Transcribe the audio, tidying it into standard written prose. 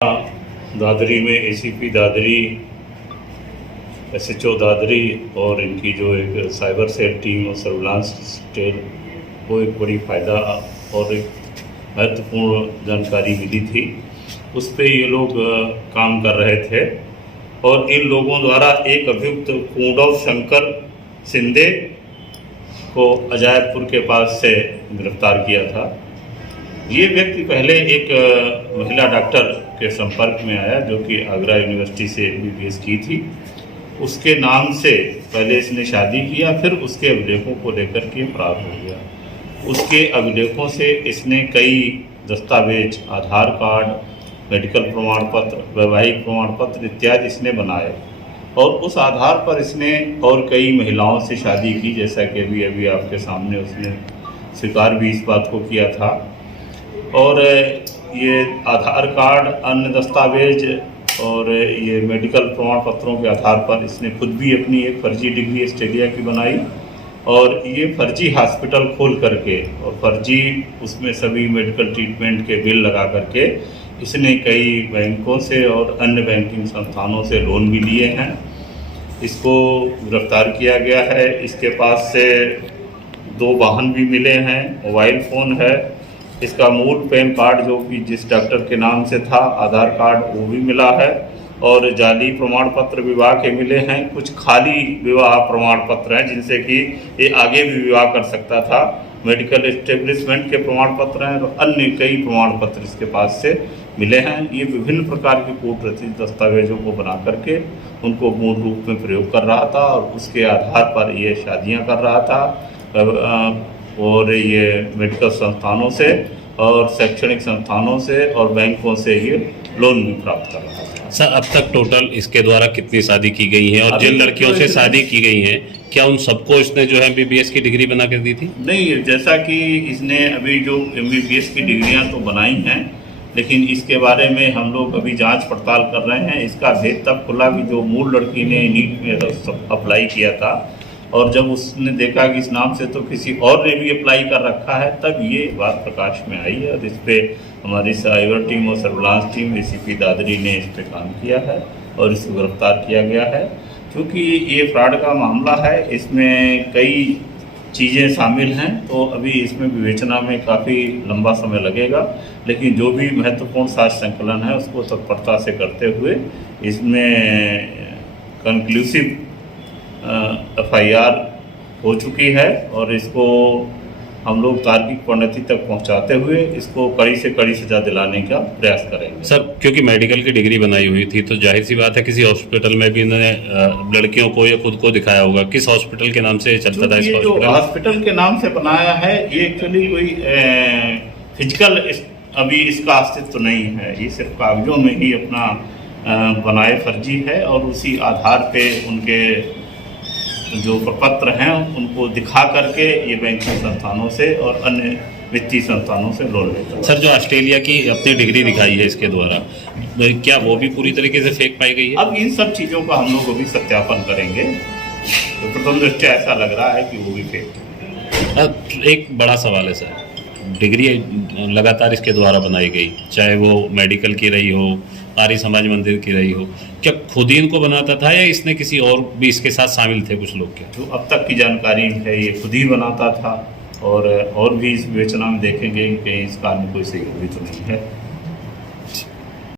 दादरी में ACP Dadri, SHO Dadri और इनकी जो एक साइबर सेल टीम और सर्विलांस सेल को एक बड़ी फ़ायदा और एक महत्वपूर्ण जानकारी मिली थी। उस पर ये लोग काम कर रहे थे और इन लोगों द्वारा एक अभियुक्त कुंडव शंकर सिंधे को अजायबपुर के पास से गिरफ्तार किया था। ये व्यक्ति पहले एक महिला डॉक्टर के संपर्क में आया जो कि आगरा यूनिवर्सिटी से एमबीबीएस की थी। उसके नाम से पहले इसने शादी किया, फिर उसके अभिलेखों को लेकर के फरार हो गया। उसके अभिलेखों से इसने कई दस्तावेज, आधार कार्ड, मेडिकल प्रमाण पत्र, वैवाहिक प्रमाण पत्र इत्यादि इसने बनाए और उस आधार पर इसने और कई महिलाओं से शादी की, जैसा कि अभी आपके सामने उसने स्वीकार भी इस बात को किया था। और ये आधार कार्ड, अन्य दस्तावेज और ये मेडिकल प्रमाण पत्रों के आधार पर इसने खुद भी अपनी एक फर्जी डिग्री ऑस्ट्रेलिया की बनाई और ये फर्जी हॉस्पिटल खोल करके और फर्जी उसमें सभी मेडिकल ट्रीटमेंट के बिल लगा करके इसने कई बैंकों से और अन्य बैंकिंग संस्थानों से लोन भी लिए हैं। इसको गिरफ्तार किया गया है। इसके पास से 2 वाहन भी मिले हैं, मोबाइल फ़ोन है, इसका मूल पैन कार्ड जो कि जिस डॉक्टर के नाम से था, आधार कार्ड वो भी मिला है और जाली प्रमाण पत्र विवाह के मिले हैं। कुछ खाली विवाह प्रमाण पत्र हैं जिनसे कि ये आगे भी विवाह कर सकता था। मेडिकल एस्टेब्लिशमेंट के प्रमाण पत्र हैं और अन्य कई प्रमाण पत्र इसके पास से मिले हैं। ये विभिन्न प्रकार के कूटनीतिक दस्तावेजों को बना करके उनको मूल रूप में प्रयोग कर रहा था और उसके आधार पर ये शादियाँ कर रहा था और ये मेडिकल संस्थानों से और शैक्षणिक संस्थानों से और बैंकों से ये लोन भी प्राप्त कर रहा है। सर, अब तक टोटल इसके द्वारा कितनी शादी की गई है और जिन लड़कियों से शादी की गई है क्या उन सबको इसने जो है एमबीबीएस की डिग्री बना कर दी थी? नहीं, जैसा कि इसने अभी जो एमबीबीएस की डिग्रियां तो बनाई हैं, लेकिन इसके बारे में हम लोग अभी जांच पड़ताल कर रहे हैं। इसका भेद तब खुला कि जो मूल लड़की ने नीट में अप्लाई किया था और जब उसने देखा कि इस नाम से तो किसी और ने भी अप्लाई कर रखा है, तब ये बात प्रकाश में आई है और इस पर हमारी साइबर टीम और सर्विलांस टीम एसीपी दादरी ने इस पर काम किया है और इसको गिरफ्तार किया गया है। क्योंकि ये फ्रॉड का मामला है, इसमें कई चीज़ें शामिल हैं, तो अभी इसमें विवेचना में काफ़ी लंबा समय लगेगा, लेकिन जो भी महत्वपूर्ण साक्ष्य संकलन है उसको तत्परता से करते हुए इसमें कंक्लूसिव एफआईआर हो चुकी है और इसको हम लोग तार्किक परिणति तक पहुंचाते हुए इसको कड़ी से कड़ी सजा दिलाने का प्रयास करेंगे। सर, क्योंकि मेडिकल की डिग्री बनाई हुई थी तो जाहिर सी बात है किसी हॉस्पिटल में भी इन्होंने लड़कियों को या खुद को दिखाया होगा। किस हॉस्पिटल के नाम से चलता था? ये जो हॉस्पिटल के नाम से बनाया है ये एक्चुअली कोई फिजिकल अभी इसका अस्तित्व नहीं है, ये सिर्फ कागजों में ही अपना बनाए फर्जी है और उसी आधार पे उनके जो प्रपत्र हैं उनको दिखा करके ये बैंकिंग संस्थानों से और अन्य वित्तीय संस्थानों से लोन लेता है। सर, जो ऑस्ट्रेलिया की अपनी डिग्री दिखाई है इसके द्वारा, क्या वो भी पूरी तरीके से फेक पाई गई है? अब इन सब चीज़ों का हम लोग अभी सत्यापन करेंगे, तो प्रथम दृष्टया ऐसा लग रहा है कि वो भी फेक है। अब एक बड़ा सवाल है सर, डिग्री लगातार इसके द्वारा बनाई गई, चाहे वो मेडिकल की रही हो, आर्य समाज मंदिर की रही हो, क्या खुद ही इनको बनाता था या इसने किसी और भी इसके साथ शामिल थे कुछ लोग? क्या जो अब तक की जानकारी है ये खुद ही बनाता था और भी इस विवेचना में देखेंगे कि इसका कोई सहयोगी तो नहीं है।